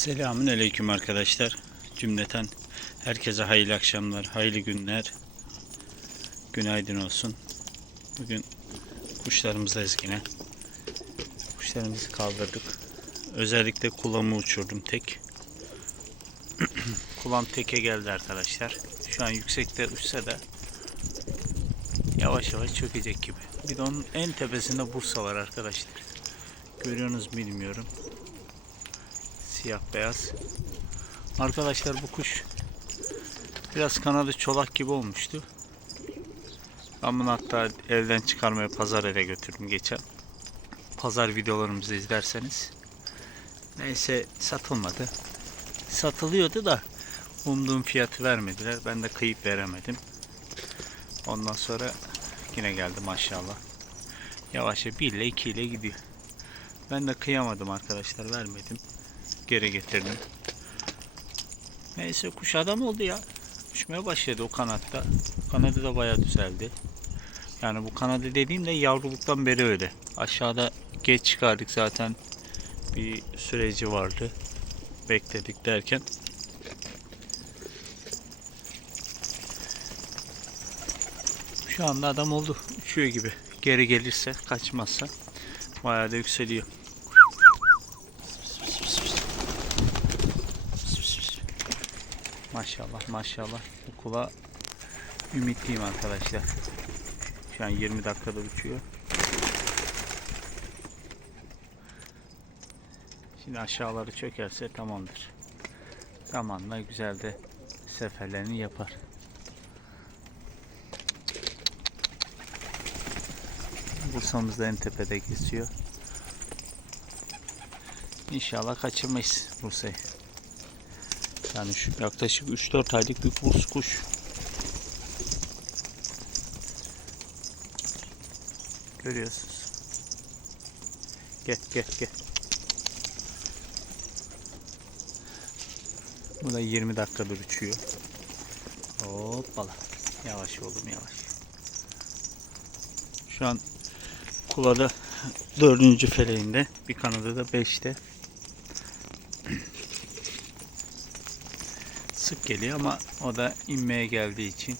Selamün aleyküm arkadaşlar. Cümleten herkese hayırlı akşamlar, hayırlı günler. Günaydın olsun. Bugün kuşlarımızdayız yine. Kuşlarımızı kaldırdık. Özellikle kulağımı uçurdum tek. Kulağım teke geldi arkadaşlar. Şu an yüksekte uçsa da yavaş yavaş çökecek gibi. Bir de onun en tepesinde Bursa var arkadaşlar. Görüyorsunuz bilmiyorum siyah beyaz. Arkadaşlar bu kuş biraz kanadı çolak gibi olmuştu. Ben bunu hatta evden çıkarmaya pazar eve götürdüm geçen. Pazar videolarımızı izlerseniz. Neyse satılmadı. Satılıyordu da umduğum fiyatı vermediler. Ben de kıyıp veremedim. Ondan sonra yine geldi maşallah. Yavaşça 1 ile 2 ile gidiyor. Ben de kıyamadım arkadaşlar vermedim geri getirdim. Neyse kuş adam oldu ya. Uçmaya başladı o kanatta. Kanadı da bayağı düzeldi. Yani bu kanadı dediğim de yavruluktan beri öyle. Aşağıda geç çıkardık zaten. Bir süreci vardı. Bekledik derken. Şu anda adam oldu. Uçuyor gibi. Geri gelirse, kaçmazsa bayağı da yükseliyor. Maşallah maşallah. Bu kula ümitliyim arkadaşlar. Şu an 20 dakikada uçuyor. Şimdi aşağıları çökerse tamamdır. Zamanla güzel de seferlerini yapar. Bursa'mız da en tepede kesiyor. İnşallah kaçırmayız Bursa'yı. Yani şu yaklaşık 3-4 aylık bir kurs kuş. Görüyorsunuz. Gel gel gel. Bu da 20 dakikadır uçuyor. Hoppala. Yavaş oğlum yavaş. Şu an kulada dördüncü feleğinde. Bir kanadı da 5'te. Sık geliyor ama o da inmeye geldiği için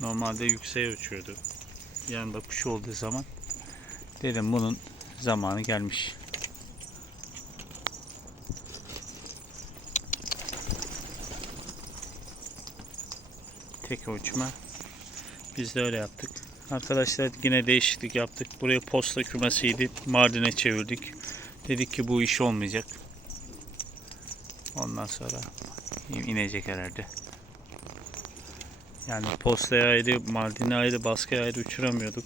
normalde yükseğe uçuyordu. Yanında kuş olduğu zaman dedim bunun zamanı gelmiş. Tek uçma. Biz de öyle yaptık. Arkadaşlar yine değişiklik yaptık. Buraya posta kümesiydi. Mardin'e çevirdik. Dedik ki bu iş olmayacak. Ondan sonra inecek herhalde. Yani postaya ayrı, Mardin'e ayrı, baskıya ayrı uçuramıyorduk.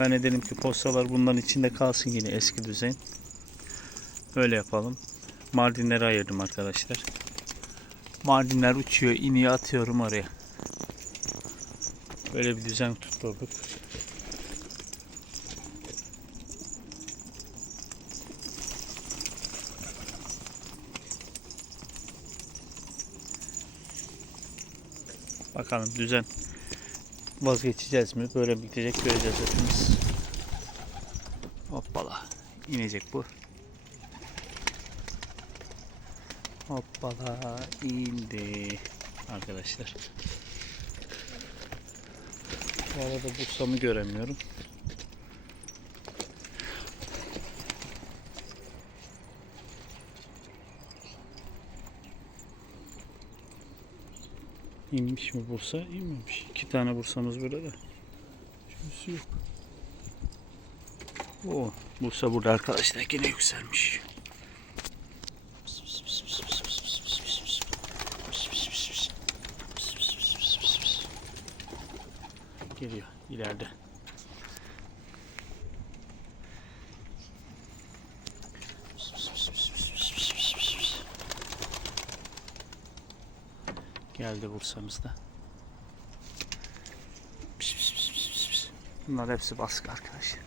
Ben de dedim ki postalar bunların içinde kalsın yine eski düzen. Öyle yapalım. Mardinleri ayırdım arkadaşlar. Mardinler uçuyor, iniyor atıyorum oraya. Böyle bir düzen tutturduk. Bakalım düzen vazgeçeceğiz mi? Böyle bitecek göreceğiz hepimiz. Hoppala. inecek bu. Hoppala indi. Arkadaşlar. Bu arada Bursa'mı göremiyorum. İnmiş mi Bursa? İnmemiş. İki tane Bursa'mız burada da. Şurası yok. Oo, Bursa burada arkadaşlar yine yükselmiş. Geliyor ileride. Geldi Bursa'mızda. Bunlar hepsi baskı arkadaşlar.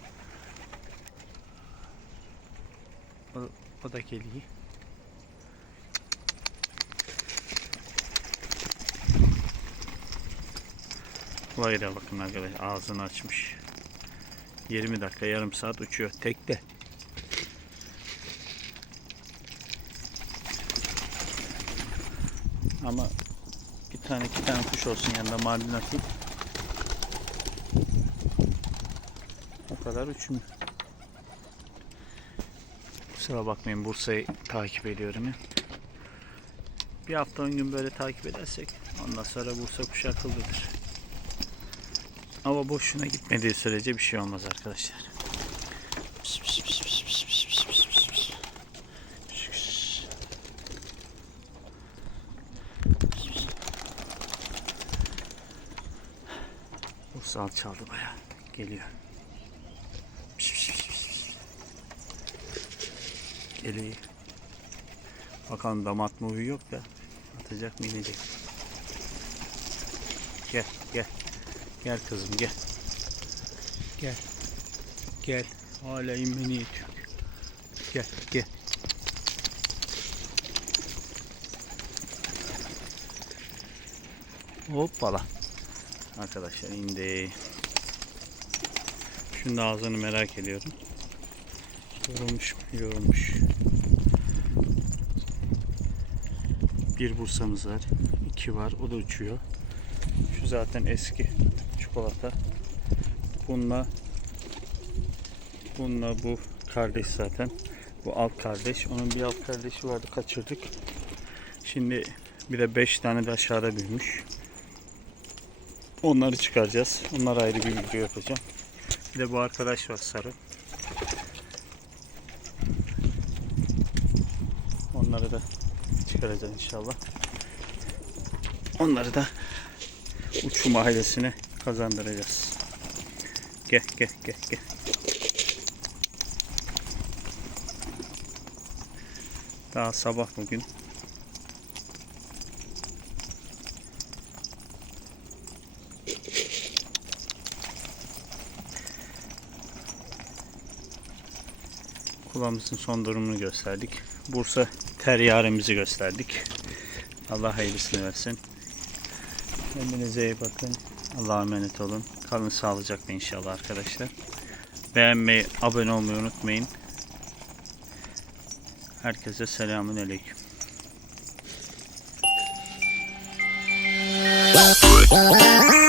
O, o da geliyor. Burayı da bakın arkadaşlar ağzını açmış. 20 dakika yarım saat uçuyor tekte. Ama tane iki tane kuş olsun yanında mardin atayım. O kadar uçmuyor. Kusura bakmayın Bursa'yı takip ediyorum ya. Bir hafta on gün böyle takip edersek ondan sonra Bursa kuşu akıllıdır. Ama boşuna gitmediği sürece bir şey olmaz arkadaşlar. Bursa alçaldı baya. Geliyor. Geliyor. Bakalım damat mı uyuyor da atacak mı inecek. Gel gel. Gel kızım gel. Gel. Gel. Hala inmeni yetiyor. Gel gel. Hoppala. Arkadaşlar indi. Şunun da ağzını merak ediyorum. Yorulmuş mu? Yorulmuş. Bir Bursa'mız var. iki var. O da uçuyor. Şu zaten eski çikolata. Bununla bununla bu kardeş zaten. Bu alt kardeş. Onun bir alt kardeşi vardı kaçırdık. Şimdi bir de 5 tane de aşağıda büyümüş. Onları çıkaracağız. Onlar ayrı bir video yapacağım. Bir de bu arkadaş var sarı. Onları da çıkaracağız inşallah. Onları da uçum ailesine kazandıracağız. Gel gel gel gel. Daha sabah bugün. Kulağımızın son durumunu gösterdik. Bursa teryaremizi gösterdik. Allah hayırlısını versin. Kendinize iyi bakın. Allah'a emanet olun. Kalın sağlıcakla inşallah arkadaşlar. Beğenmeyi, abone olmayı unutmayın. Herkese selamun aleyküm. Wow.